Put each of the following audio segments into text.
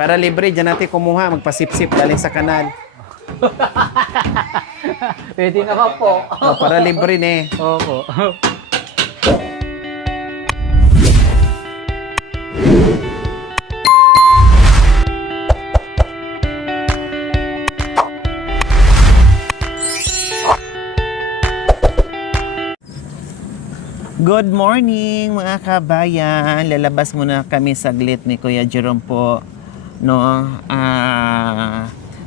Para libre, dyan natin kumuha, magpasip-sip galing sa kanal. Pwede naman po. Para libre ne. Opo. Good morning mga kabayan. Lalabas muna kami saglit ni Kuya Jerome po. No,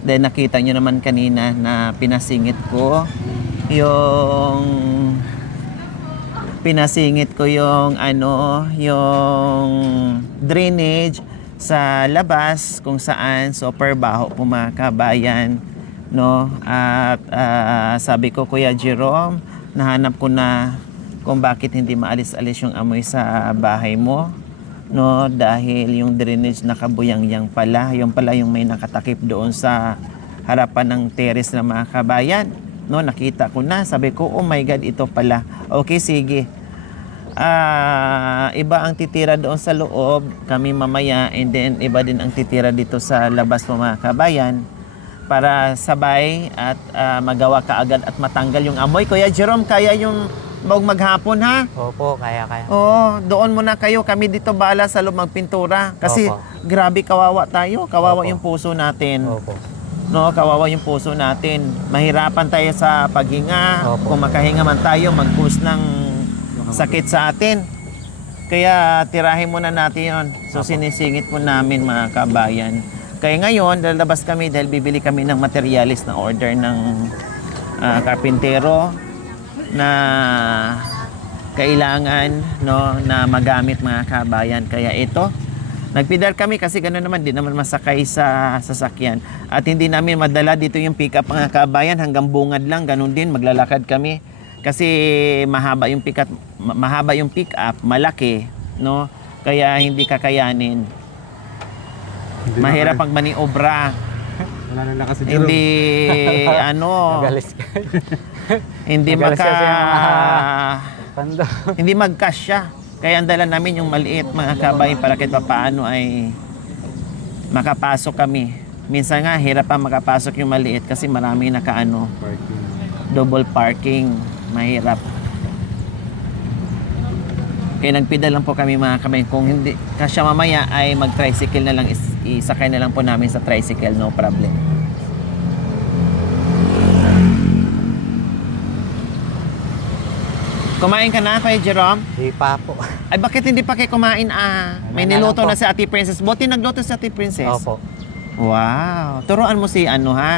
dahil nakita nyo naman kanina na pinasingit ko yung yung drainage sa labas kung saan super baho po mga kabayan, no. At sabi ko, Kuya Jerome, nahanap ko na kung bakit hindi maalis-alis yung amoy sa bahay mo, no, dahil yung drainage nakabuyang-yang pala, yung pala yung may nakatakip doon sa harapan ng terrace ng mga kabayan, no. Nakita ko na, sabi ko, oh my God, ito pala. Okay, sige, iba ang titira doon sa loob, kami mamaya, and then iba din ang titira dito sa labas po mga kabayan, para sabay at magawa ka agad at matanggal yung amoy. Kuya Jerome, kaya yung maghapon ha? Opo, kaya. Oo, doon muna kayo. Kami dito bala sa loob magpintura. Kasi Opo. grabe, kawawa tayo. Kawawa Opo. yung puso natin. Opo. No, kawawa yung puso natin. Mahirapan tayo sa paghinga. Opo. Kung makahinga man tayo, mag-cause ng sakit sa atin. Kaya tirahin muna natin yun. So Opo. sinisingit po namin mga kabayan. Kaya ngayon, lalabas kami dahil bibili kami ng materialis na order ng karpintero na kailangan, no, na magamit mga kabayan. Kaya ito, nagpidal kami kasi gano'n naman, di naman masakay sa sasakyan. At hindi namin madala dito yung pick-up mga kabayan, hanggang bungad lang, gano'n din, maglalakad kami. Kasi mahaba yung pick-up, malaki, no? Kaya hindi kakayanin. Mahirap pag maniobra. Wala nang lakas si Jerome. Hindi, Magalis ka. hindi Magalis maka... kasi ang pando. hindi magkasya. Kaya ang dala namin yung maliit mga kabayan para kahit paano ay makapasok kami. Minsan nga hirap pa makapasok yung maliit kasi marami Parking. double parking. Mahirap. Kaya nagpidal lang po kami mga kabayan. Kung hindi kasya mamaya ay mag-tricycle na lang, isakay na lang po namin sa tricycle, no problem. Kumain ka na, Kuya Jerome? Di pa po. Ay, bakit hindi pa kayo kumain? May Ano niluto lang po. na si Ate Princess. Buti nagluto si Ate Princess. Opo. Wow. Turuan mo si ha.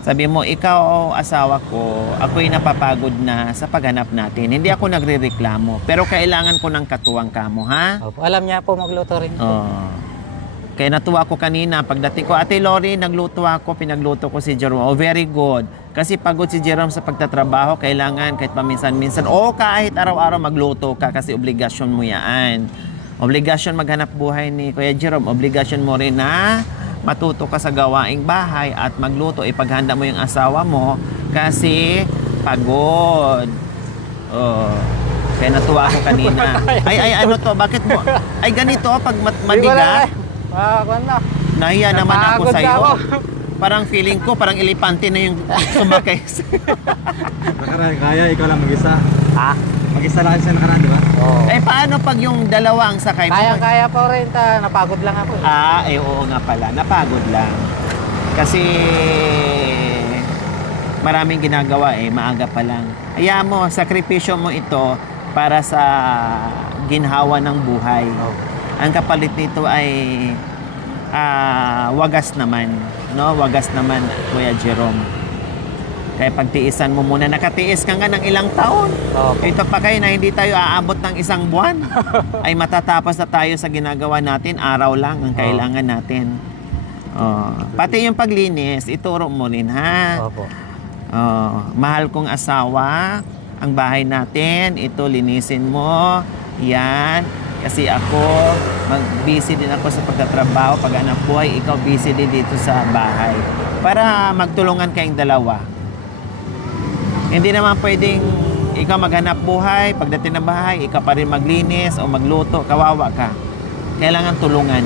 Sabi mo, ikaw asawa ko, ako'y napapagod na sa paghanap natin. Hindi ako nagrereklamo. Pero kailangan ko ng katuwang kamo, ha? Opo. Alam niya po magluto rin po. Oh. Kaya natuwa ko kanina, pagdating ko, Ate Lori, nagluto ako, pinagluto ko si Jerome. Oh, very good. Kasi pagod si Jerome sa pagtatrabaho, kailangan kahit paminsan-minsan, o kahit araw-araw magluto ka kasi obligasyon mo yan. Obligasyon maghanap buhay ni Kuya Jerome, obligasyon mo rin na matuto ka sa gawaing bahay at magluto, ipaghanda mo yung asawa mo kasi pagod. Oh. Kaya natuwa ako kanina. Ay, ano to? Bakit mo? Ay, ganito, pag mabigat, nahiya naman ako Napagod sa'yo. na ako. Parang feeling ko, parang elepante na yung sumakay. Nakaraan, kaya ikaw lang mag-isa. Ha? Mag-isa lang siya nakaraan, di ba? Oo. Eh, paano pag yung dalawa ang sakay mo? Kaya po rin. Napagod lang ako. Oo nga pala. Napagod lang. Kasi maraming ginagawa maaga pa lang. Hayaan mo, sakripisyo mo ito para sa ginhawa ng buhay. Opo. Ang kapalit nito ay wagas naman, no? Wagas naman, Kuya Jerome. Kaya pagtiisan mo muna, nakatiis ka nga ng ilang taon. Opo. Ito pa kayo na hindi tayo aabot ng isang buwan. Ay matatapos na tayo sa ginagawa natin, araw lang ang kailangan natin. Oh, pati yung paglinis, ituro mo rin, ha? Opo. Oh, mahal kong asawa, ang bahay natin, ito linisin mo. Yan. Kasi ako, busy din ako sa pagtatrabaho, pag-anak buhay, ikaw busy din dito sa bahay. Para magtulungan kayong dalawa. Hindi naman pwedeng ikaw maghanap buhay, pagdating ng bahay, ikaw pa rin maglinis o magluto, kawawa ka. Kailangan tulungan.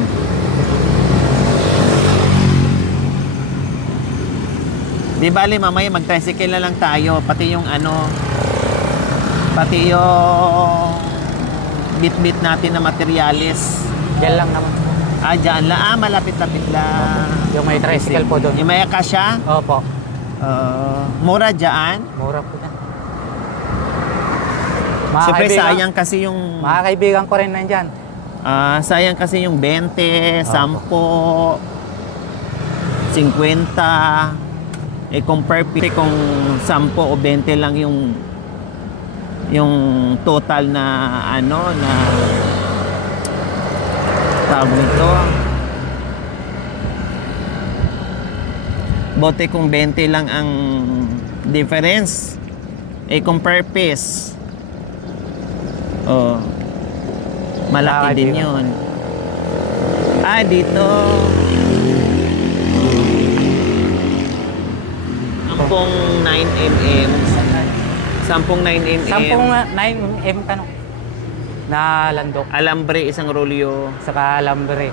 Di bali mamaya mag-tricycle na lang tayo. Pati yung ano, pati yung bit-bit natin na materialis. Diyan lang naman. Dyan lang. Malapit-lapit lang. Yung may tricycle po doon. Yung may kasya? Opo. Mura dyan? Mura po yan. Siyempre sayang kasi yung... Mga kaibigan ko rin nandyan. Sayang kasi yung 20, 10, 50. Compare kung 10 o 20 lang yung total na ano na tawag nito. Bote kung 20 lang ang difference. Compare piece. Malaki din yun. Dito. Sampung 9mm. Sampung 9mm. 9mm ka no? Na landok. Alambre, isang rolyo. Saka alambre.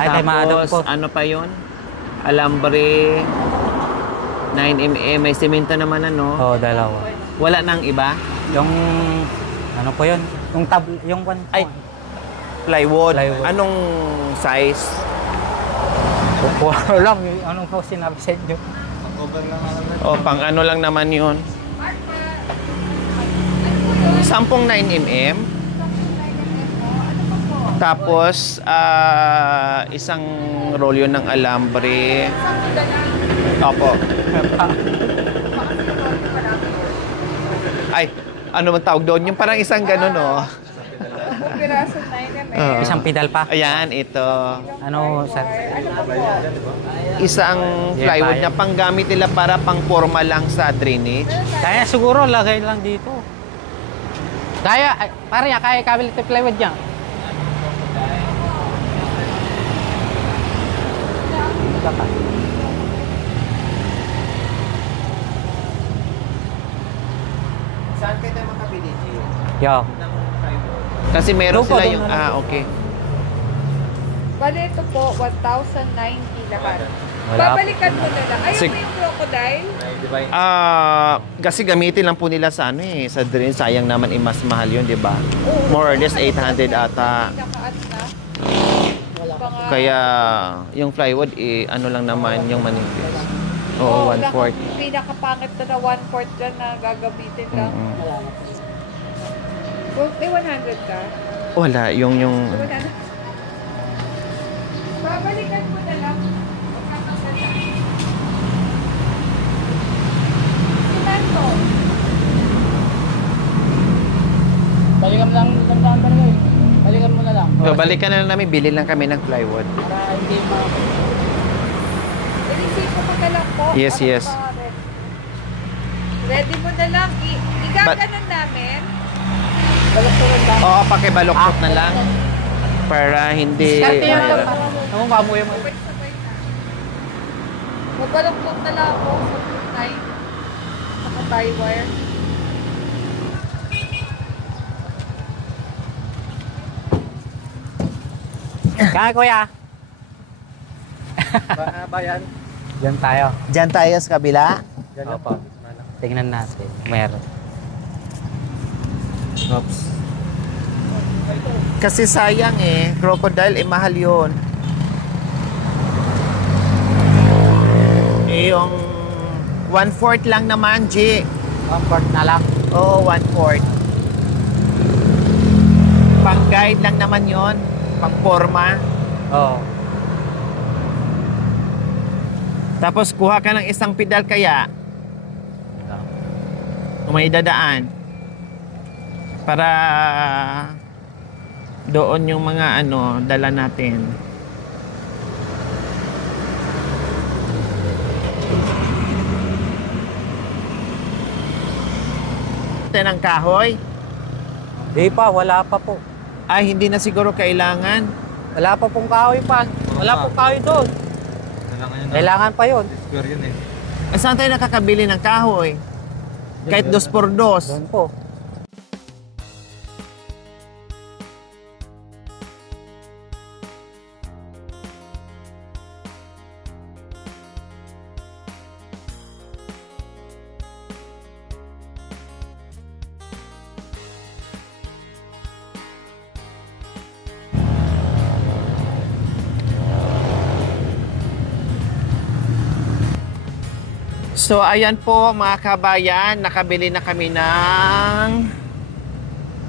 Ay, kay Madam Tapos, po. ano pa yun? Alambre, 9mm. May semento naman ano. Oo, dalawa. Wala nang iba? Yung, ano po yun? Yung yung one. Ay, plywood. Plywood. Anong size? Wala lang. Anong po sinabi sa inyo? Pang ano lang naman yun. Sampung 9mm. Tapos, isang rolyo ng alambre. Opo. Ay, ano man tawag doon? Yung parang isang ganun, oh. Piraso 9mm. Isang pedal pa. Ayan, ito. Ano, sa... Isang plywood na panggamit nila para pang forma lang sa drainage. Kaya siguro, lagay lang dito. Kaya, parang kaya kabilit yung plywood niya. Saan kayo tayo makabili, Gio? Yo. Kasi meron Doon po, sila doon yung... na lang. okay. Bali ito po, 1,090 lahat. Wala. Babalikan mo na lang. Ayaw Sig- mo yung crocodile? Kasi gamitin lang po nila sa sa drain. Sayang naman mas mahal yun, di ba? More or less 800 ata. Nakaat na. Mga- Kaya yung plywood, ano lang naman yung manipis. Oo, 1/4. Pinakapangit na 1/4 lang na gagamitin lang. Mm-mm. Well, may 100 ka? Wala, yung... May 100. Babalikan mo na lang. Simento. Balikan lang ba na yun? Balikan mo na lang. Balikan na lang namin, bili lang kami ng plywood. Para hindi Inisip mo na lang po. Yes, Ano yes. pa rin? Ready mo na lang. Igaganon namin. Oo, pakibaloktot na lang. Para hindi... Diskarte yan. Ano ba mo yung... Sabay-sabay na. Mabaloktot na lang ako sa tunay. Saka tie wire. Kaya kuya. Bayan. Diyan tayo. Diyan tayo sa kabila. Opo. Tingnan natin. Meron. Oops. Kasi sayang crocodile mahal yun. Yung 1/4 lang naman, G. Comfort na lang. Oo, 1/4. Pang-guide lang naman yon, pang-forma. Oo. Tapos kuha ka ng isang pedal kaya kung may dadaan para doon yung mga dala natin. Ito ng kahoy. Di pa, wala pa po. Ay, hindi na siguro kailangan. Wala pa pong kahoy pa. Wala pong kahoy doon. Kailangan pa yun. Square yun Saan tayo nakakabili ng kahoy? Kahit 2x2. Doon po. So, ayan po mga kabayan, nakabili na kami ng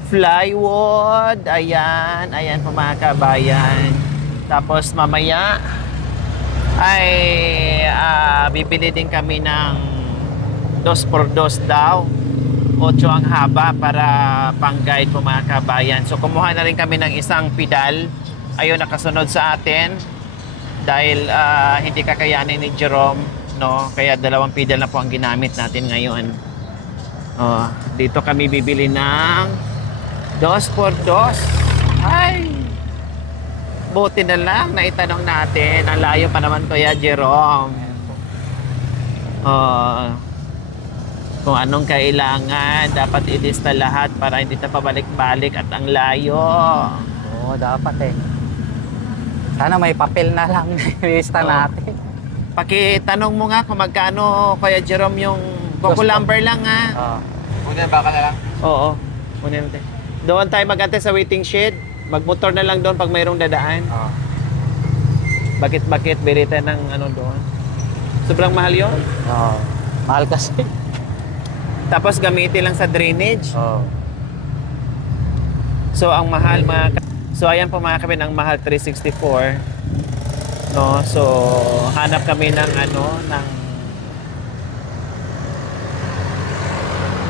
plywood. Ayan, ayan po mga kabayan. Tapos mamaya ay bibili din kami ng 2x2 daw. 8 ang haba para pang-guide po mga kabayan. So, kumuha na rin kami ng isang pedal. Ayun, nakasunod sa atin. Dahil hindi kakayanin ni Jerome, no? Kaya 2 pedal na po ang ginamit natin ngayon. Oh, dito kami bibili ng 2x2. Ay! Buti na lang naitanong natin. Ang layo pa naman Kuya Jerome. Oh, kung anong kailangan, dapat ilista lahat para hindi na pabalik-balik at ang layo. Oo, dapat eh. Sana may papel na lang lista Oo. natin. Pakitanong mo nga kung magkano Kuya Jerome yung Coco Lumber lang ha. Oo. Una, baka na lang. Oo. Kunin natin. Doon tayo magantay sa waiting shed. Magmotor na lang doon pag mayroong dadaan. Oo. Bakit berita ng ano doon. Sobrang mahal yun. Oo. Mahal kasi. Tapos gamitin lang sa drainage. Oo. So ang mahal So ayan po mga kabin, ang mahal 364. No, so hanap kami ng ng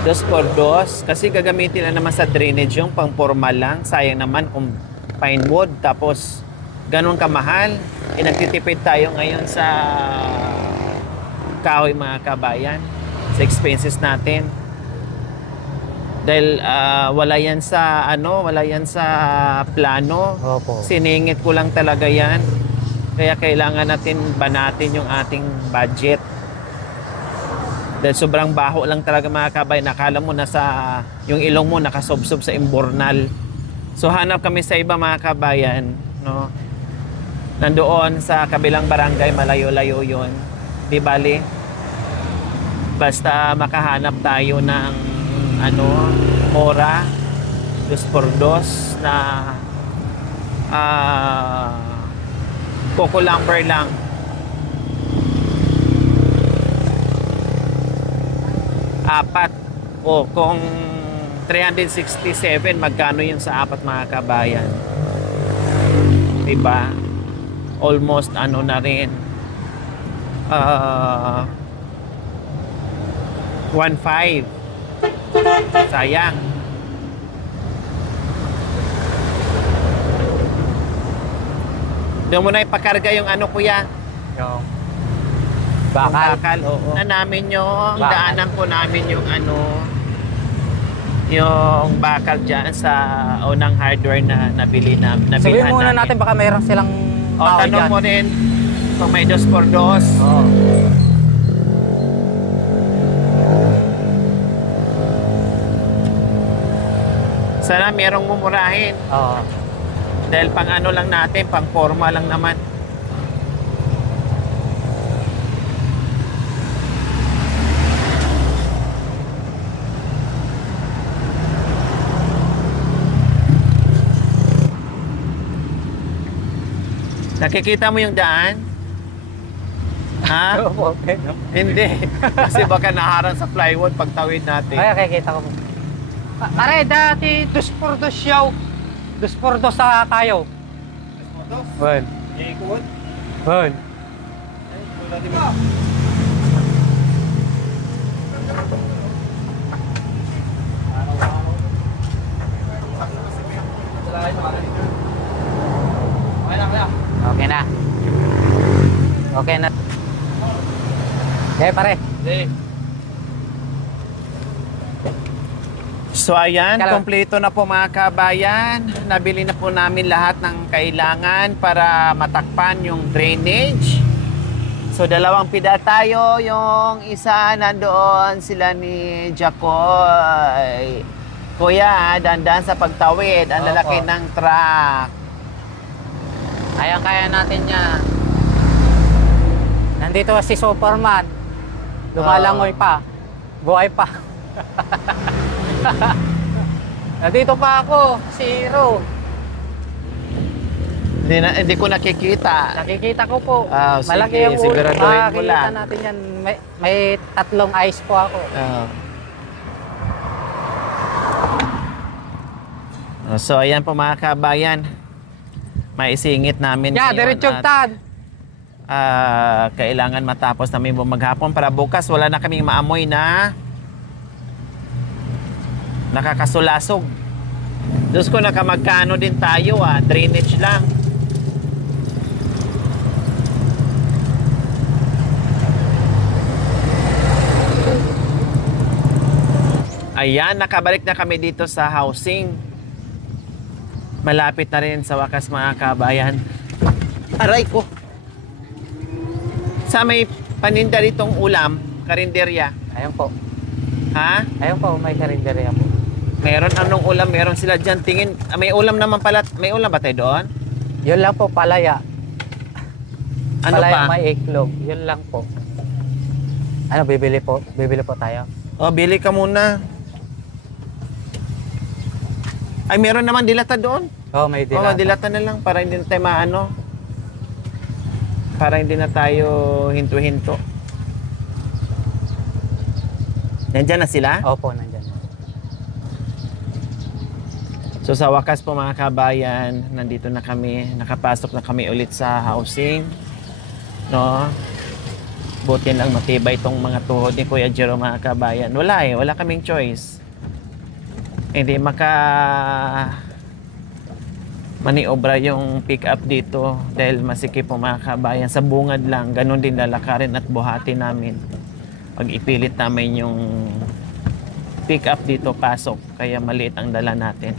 2x2 kasi gagamitin na naman sa drainage yung pang formal lang. Sayang naman kung pine wood tapos ganun kamahal. Nagtitipid tayo ngayon sa kahoy mga kabayan, sa expenses natin. Dahil wala yan sa plano. Opo. Siningit ko lang talaga yan. Kaya kailangan natin banatin yung ating budget. Dahil sobrang baho lang talaga mga kabay. Nakala mo nasa yung ilong mo nakasobsob sa imbornal. So hanap kami sa iba mga kabayan, no. Nandoon sa kabilang barangay, malayo-layo 'yon. Di bali. Basta makahanap tayo ng mora 2x2 na Coco Lumber lang. Apat o kung 367 magkano yun sa apat mga kabayan, diba? Almost na rin 1.5. Sayang. Doon mo na ipakarga yung kuya. Yung Yung bakal. oo. Na namin yung Bakal. daanan po namin yung yung bakal dyan sa unang hardware na nabilhan Sabihin muna namin. natin baka mayroon silang O, tao tanong dyan. mo rin kung may 2x2. Oo. Sana merong mumurahin. Oo. Dahil pang lang natin, pang forma lang naman. Nakikita mo yung daan? Ha? Okay. Hindi. Kasi baka naharang sa plywood pagtawid natin. Ay, kikita ko. Pare, dati 2x2 siyaw. 2x2 sa tayo. 2x2? Well. Ikot? Well. Okay na. Okay na. Okay, pare. So ayan, Kala- kompleto na po mga kabayan. Nabili na po namin lahat ng kailangan para matakpan yung drainage. So 2 pida tayo. Yung isa nandoon sila ni Jacoy. Kuya, dandan sa pagtawid. Ang Opo. lalaki ng truck. Kaya natin yan. Nandito si Superman. Lumalangoy pa. Buhay pa. Nandito pa ako, si Hero. Hindi ko nakikita. Nakikita ko po. Ah, sige, Malaki yung siguraduhin mo makikita lang. natin yan. May 3 eyes po ako. So, ayan po mga kabayan. Maisingit namin Yeah, ngayon diretsong at, tad. kailangan matapos namin maghapon para bukas wala na kaming maamoy na nakakasulasog. Diyos ko, nakamagkano din tayo drainage lang. Ayan, nakabalik na kami dito sa housing. Malapit na rin sa wakas mga kabayan. Aray ko! Sa may paninda ditong ulam, karinderya. Ayun po. Ha? Ayun po, may karinderya po. Meron anong ulam? Meron sila dyan. Tingin, may ulam naman pala. May ulam ba tayo doon? Yun lang po, palaya. Ano palaya pa? may iklog. Yun lang po. Ano, bibili po? Bibili po tayo. O, bili ka muna. Ay, meron naman dilata doon. Oh, may Oo, dilata. dilata na lang para hindi na tayo maano. Para hindi na tayo hinto-hinto. Nandyan na sila? Opo, nandyan. So sa wakas po mga kabayan, nandito na kami, nakapasok na kami ulit sa housing. No? Buti lang matibay itong mga tuhod ni Kuya Jerome mga kabayan. Wala kaming choice. Hindi maniobra yung pick up dito dahil masikip po mga kabayan. Sa bungad lang, ganun din lalakarin at buhatin namin. Pag ipilit namin yung pick up dito, pasok. Kaya maliit ang dala natin.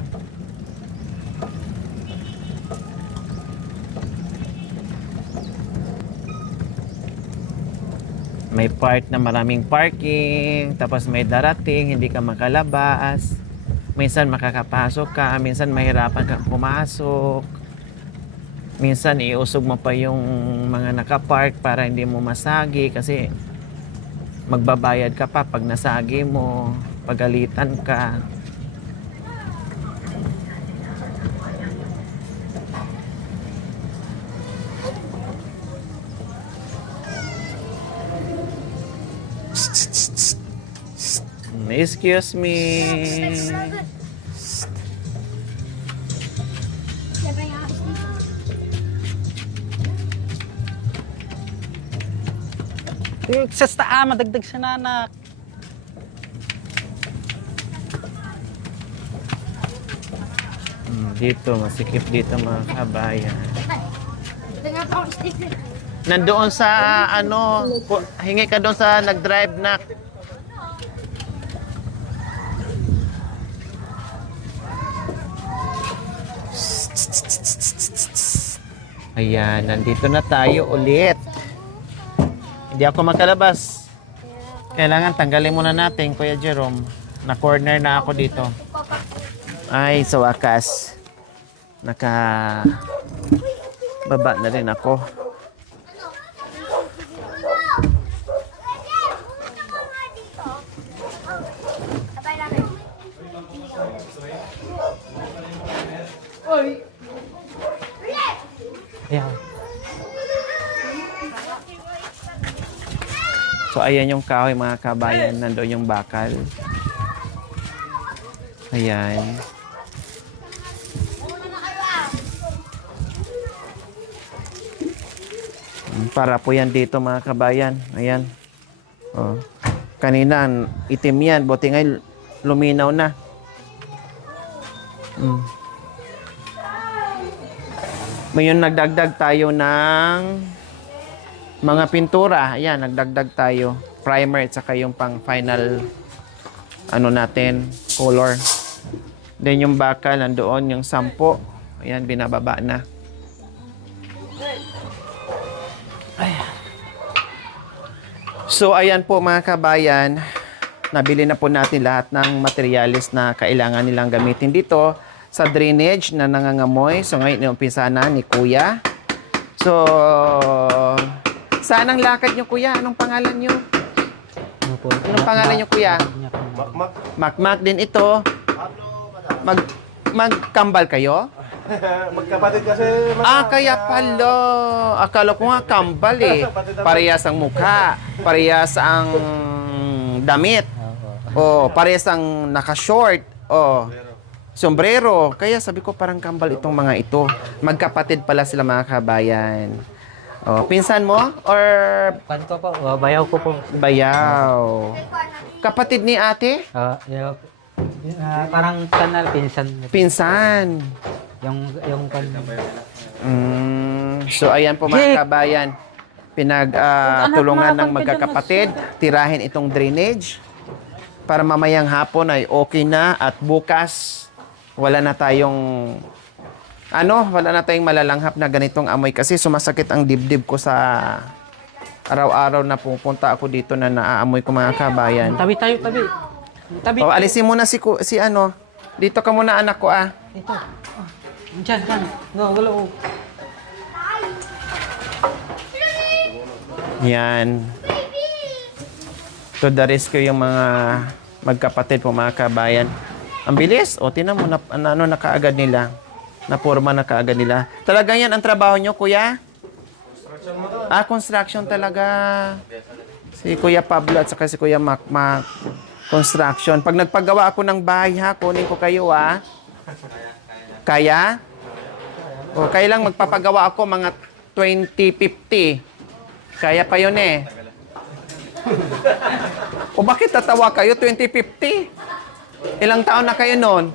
May part na maraming parking, tapos may darating, hindi ka makalabas. Minsan makakapasok ka, minsan mahirapan kang pumasok. Minsan iusog mo pa yung mga nakapark para hindi mo masagi kasi magbabayad ka pa pag nasagi mo, pagalitan ka. Excuse me. Sa madagdag siya na anak. Dito, masikip dito mga kabayan. Nandoon sa hingi ka doon sa nag-drive na. Ayan, nandito na tayo ulit. Hindi ako makalabas. Kailangan tanggalin muna natin, Kuya Jerome. Na-corner na ako dito. Ay, sa wakas. Baba na rin ako. Ayan. So, ayan yung kahoy mga kabayan. Nandoon yung bakal. Ayan. Para po yan dito mga kabayan. Ayan. Oh. Kanina, itim yan. Buti nga luminaw na. Ngayon, nagdagdag tayo ng mga pintura. Ayan, nagdagdag tayo. Primer at saka yung pang final natin, color. Then yung bakal, nandoon yung sampo. Ayan, binababa na. Ayan. So, ayan po mga kabayan. Nabili na po natin lahat ng materialis na kailangan nilang gamitin dito sa drainage na nangangamoy. So, ngayon, umpisa na ni Kuya. So, saan ang lakad nyo, Kuya? Anong pangalan nyo? Anong pangalan nyo, Kuya? Makmak din ito. Magkambal kayo? Magkapatid kasi. Kaya pala. Akala ko nga kambal eh. Parehas ang mukha. Parehas ang damit. Oh, parehas ang naka-short. Oh, sombrero. Kaya sabi ko parang kambal itong mga ito. Magkapatid pala sila mga kabayan. Oh, pinsan mo? Or Kanto po, bayaw ko po. bayaw? Kapatid ni ate? Parang kanal, pinsan. Pinsan. Yung So ayan po mga kabayan, tulungan ng magkakapatid, tirahin itong drainage para mamayang hapon ay okay na at bukas wala na tayong malalanghap na ganitong amoy kasi sumasakit ang dibdib ko sa araw-araw na pupunta ako dito na naaamoy ko mga kabayan. Tabi tayo, tabi. Tabi. O alisin mo na si ano. Dito ka muna anak ko ah. Ito. Diyan. No, wala ko. Yan. To the rescue yung mga magkapatid po mga kabayan. Ang bilis. O, tinan mo na kaagad nila. Napurma na kaagad nila. Talaga yan ang trabaho nyo, kuya? Construction talaga. Si Kuya Pablo at saka si Kuya Mac construction. Pag nagpagawa ako ng bahay ha, kunin ko kayo ha. Kaya? O, kaya lang magpapagawa ako mga 2050. Kaya pa yun eh. O bakit tatawa kayo 2050? Ilang taon na kayo noon?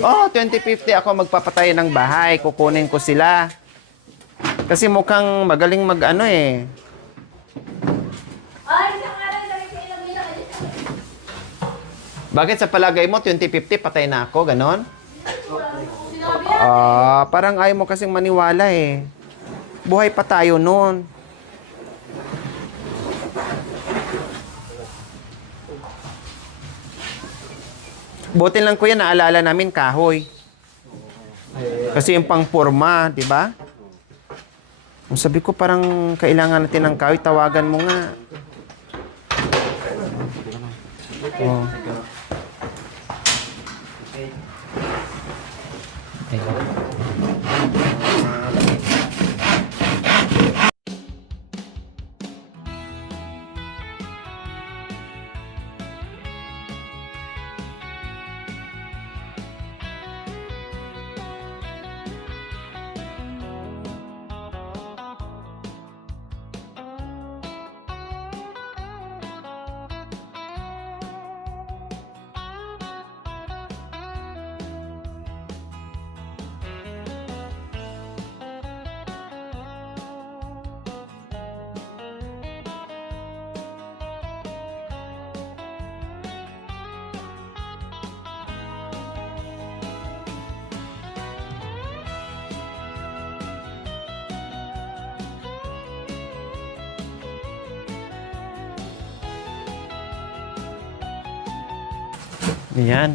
Oh, 2050 ako magpapatay ng bahay. Kukunin ko sila. Kasi mukhang magaling mag-ano eh. Bakit sa palagay mo 2050 patay na ako, ganon? Parang ayaw mo kasing maniwala eh. Buhay pa tayo noon. Buti lang kuya, naalala namin kahoy. Kasi yung pangporma, di ba? Sabi ko parang kailangan natin ng kahoy, tawagan mo nga. Oh. Ayan.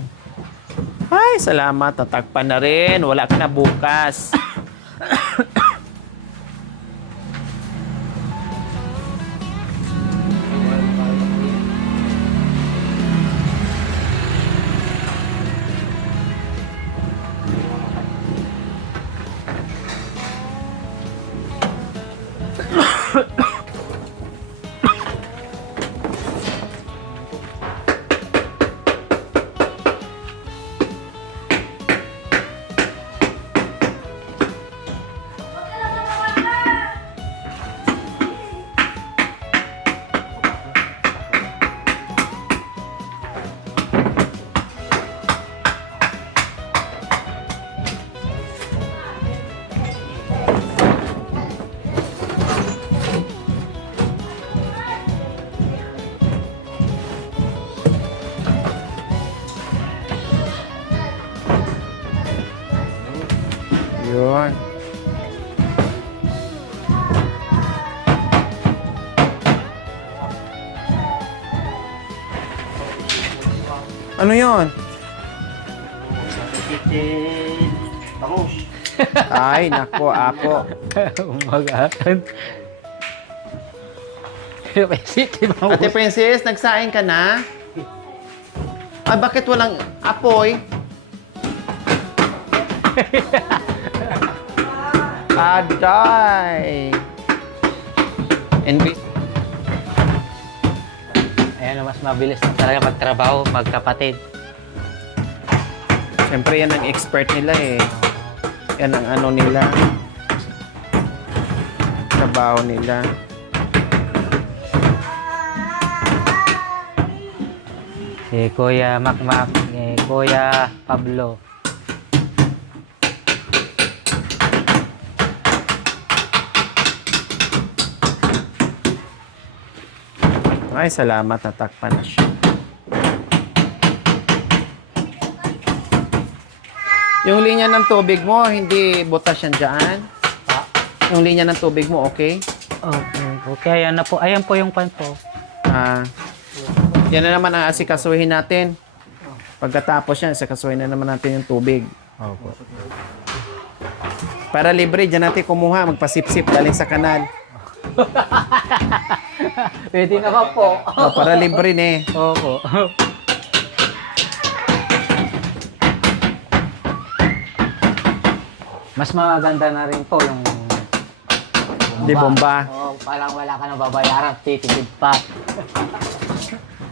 Ay, salamat. Tatakpan na rin. Wala ka na bukas. Yun. Ano yun? Ay, nako, ako. Umagaan. Ate Princess, nagsaing ka na? Ah, bakit walang apoy? Aday! Envy. Ayan, mas mabilis na talaga pagtrabaho, magkapatid. Siyempre, yan ang expert nila eh. Yan ang ano nila. Trabaho nila. Si Kuya Makmak, Kuya Pablo. Ay, salamat. Natakpan na siya. Yung linya ng tubig mo, hindi butas yan dyan? Yung linya ng tubig mo, okay? Okay, ayan na po. Ayan po yung pan po. Yan na naman ang asikasuhin natin. Pagkatapos yan, asikasuhin na naman natin yung tubig. Opo. Para libre, dyan natin kumuha, magpasip-sip galing sa kanal. Pwede naman po. Para libre na eh. Opo. Mas maganda na rin po yung Di bomba. Oo, parang wala ka nang babayaran, titipid pa.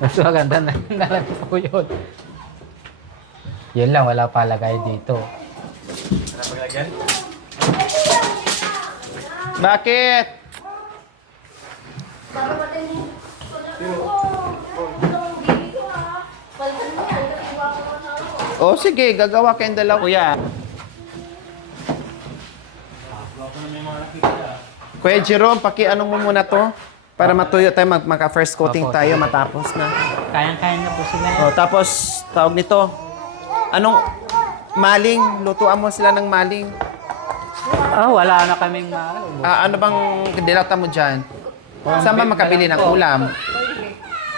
Mas maganda na lang po yun. Yun lang, wala palagay dito. Bakit? Oh, sige, gagawa kayong dalawa, kuya. Kuya Jerome, paki-ano mo muna to para matuyo tayo, maka-first coating Opo, tayo sige. matapos na. Kayang-kaya na po sila. Oh, tapos, tawag nito, anong maling? Lutuan mo sila ng maling. Wala na kaming Ano bang dilata mo dyan? Saan ba makabili ng ulam?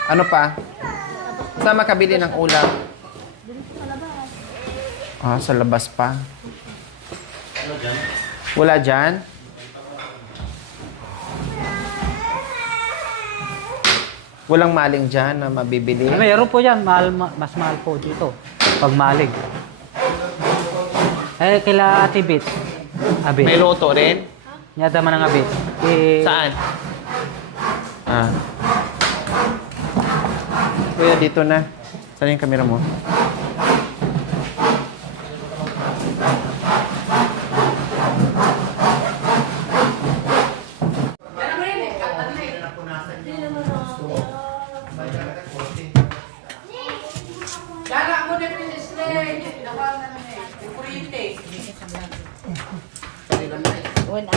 Ano pa? Saan makabili ng ulam? Sa labas pa. Wala dyan? Walang maling dyan na mabibili? Mayroon po yan, mas mahal po dito. Pag malig. Kila Ate Bit. Abit. May loto rin? Nyata man ang abit. Saan? Kuya, dito na. Saan yung camera mo?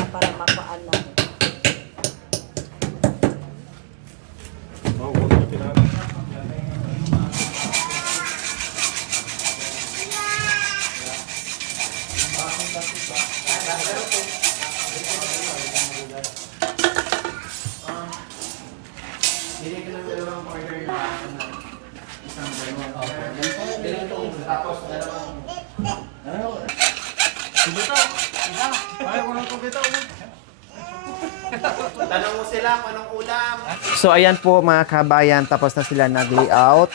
Para mapaano. Tanong mo sila kung anong ulam. So ayan po mga kabayan, tapos na sila nag-layout.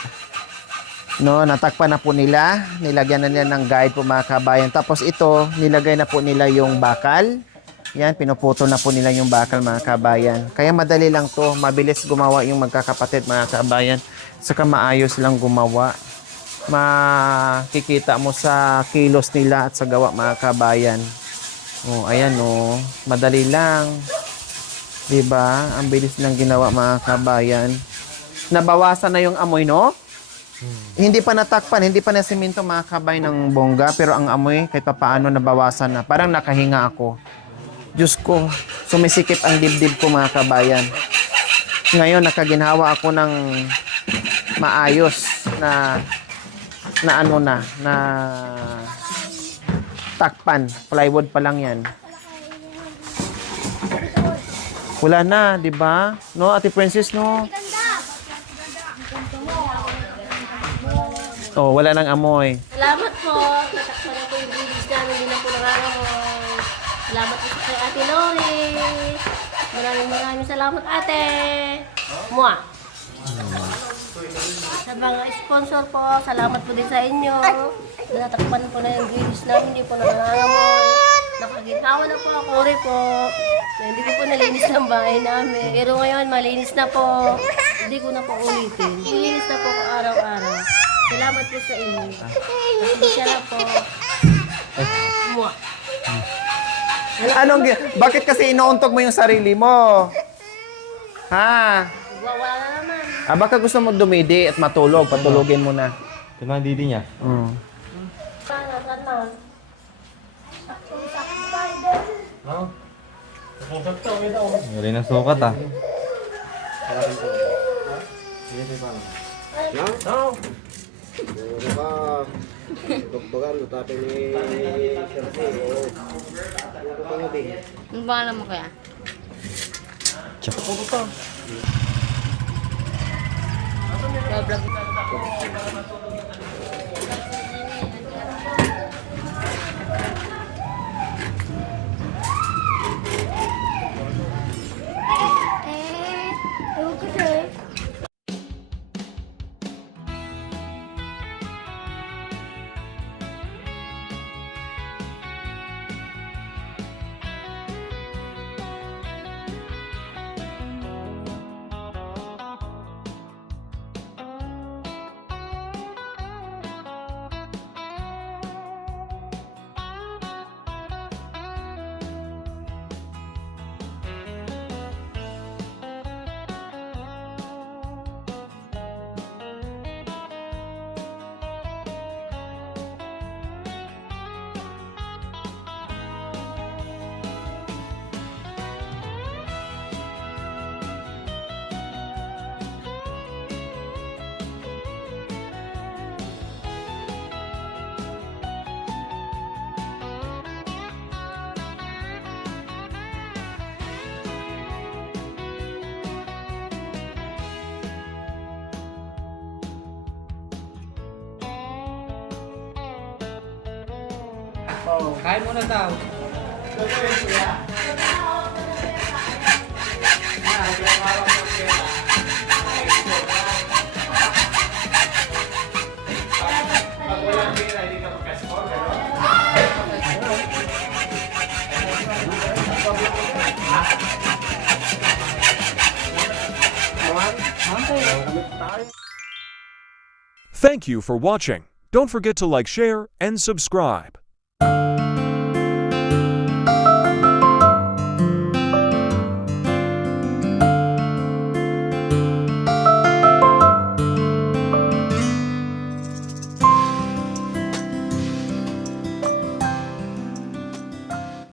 No, natakpan na po nila. Nilagyan na nila ng guide po mga kabayan. Tapos ito, nilagay na po nila yung bakal. Yan, pinuputo na po nila yung bakal mga kabayan. Kaya madali lang to, mabilis gumawa yung magkakapatid mga kabayan. Saka maayos lang gumawa. Makikita mo sa kilos nila at sa gawa mga kabayan. Oh, ayan oh, madali lang. 'Di ba? Ang bilis lang ginawa mga kabayan. Nabawasan na yung amoy, no? Hindi pa natakpan, hindi pa na semento mga kabayan ng bongga, pero ang amoy kahit papaano nabawasan na. Parang nakahinga ako. Diyos ko, sumisikip ang dibdib ko mga kabayan. Ngayon nakaginhawa ako ng maayos na takpan. Plywood pa lang yan. Wala na, di ba? No, Ate Princess, no? Oh, wala nang amoy. Salamat po. Natakpan na po yung videos namin. Hindi na po nangangamoy. Salamat po kay Ate Lori. Maraming salamat, ate. Mua. Sa mga sponsor po, salamat po din sa inyo. Natakpan po na yung gilis namin, hindi po nangangamoy. Nakaginhawa na po ako rin po. Na hindi ko po nalinis ng bahay namin. Pero ngayon, malinis na po. Hindi ko na po ulitin. Nilinis na po ako araw-araw. Salamat po sa inyo. Pasensya na po. Mwah. Bakit kasi inuuntog mo yung sarili mo? Ha? Wala na naman. Baka gusto mo dumidi at matulog. Patulogin mo na. Ito na ang didi niya. Sana, sana. Wala na sukat ah. Ano ba naman kaya? Kain muna daw. Thank you for watching. Don't forget to like, share, and subscribe.